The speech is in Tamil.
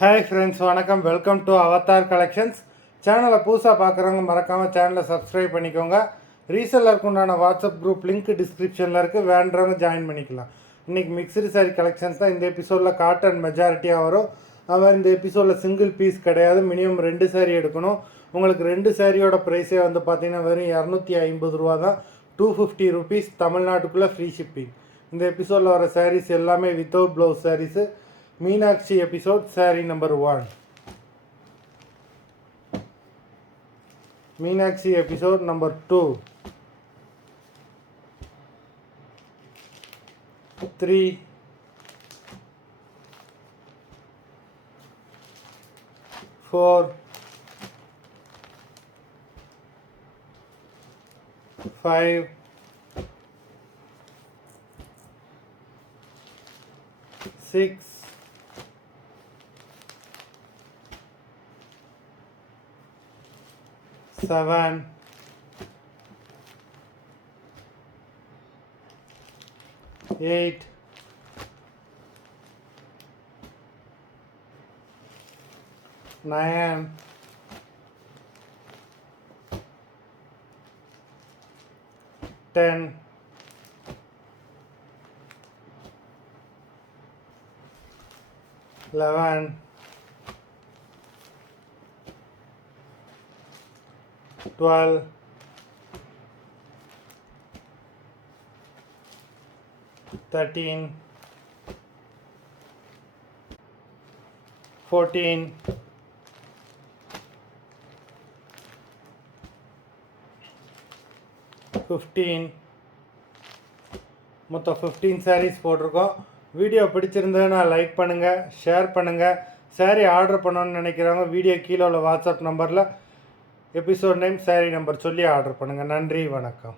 ஹாய் ஃப்ரெண்ட்ஸ், வணக்கம். Welcome to Avatar collections. சேனலை புதுசாக பார்க்குறவங்க மறக்காமல் சேனலை சப்ஸ்கிரைப் பண்ணிக்கோங்க. ரீசெல்லருக்கு உண்டான வாட்ஸ்அப் குரூப் லிங்க் டிஸ்கிரிப்ஷனில் இருக்குது, வேண்டவங்க ஜாயின் பண்ணிக்கலாம். இன்றைக்கி மிக்சடு சாரீ கலெக்ஷன்ஸ் தான் இந்த எபிசோடில் காட்டன் மெஜாரிட்டியாக வரும். அது மாதிரி இந்த எபிசோடில் சிங்கிள் பீஸ் கிடையாது, மினிமம் 2 சாரீ எடுக்கணும். உங்களுக்கு 2 சாரியோட ப்ரைஸே வந்து பார்த்திங்கன்னா வெறும் 250 ரூபா தான். 250 ருபீஸ், தமிழ்நாட்டுக்குள்ளே ஃப்ரீ ஷிப்பிங். இந்த எபிசோடில் வர சாரீஸ் எல்லாமே without blouse saris. Meenakshi episode, saree number 1. Meenakshi episode number 2. 3. 4. 5. 6. 7. 8. 9. 10. 11. 12. 13. 14. 15. மொத்தம் 15 சாரீஸ் போட்டிருக்கோம். வீடியோ பிடிச்சிருந்ததுன்னா லைக் பண்ணுங்கள், ஷேர் பண்ணுங்கள். சாரீ ஆர்டர் பண்ணணும்னு நினைக்கிறவங்க வீடியோ கீழே உள்ள வாட்ஸ்அப் நம்பரில் எபிசோட் நேம், சாரீ நம்பர் சொல்லி ஆர்டர் பண்ணுங்கள். நன்றி, வணக்கம்.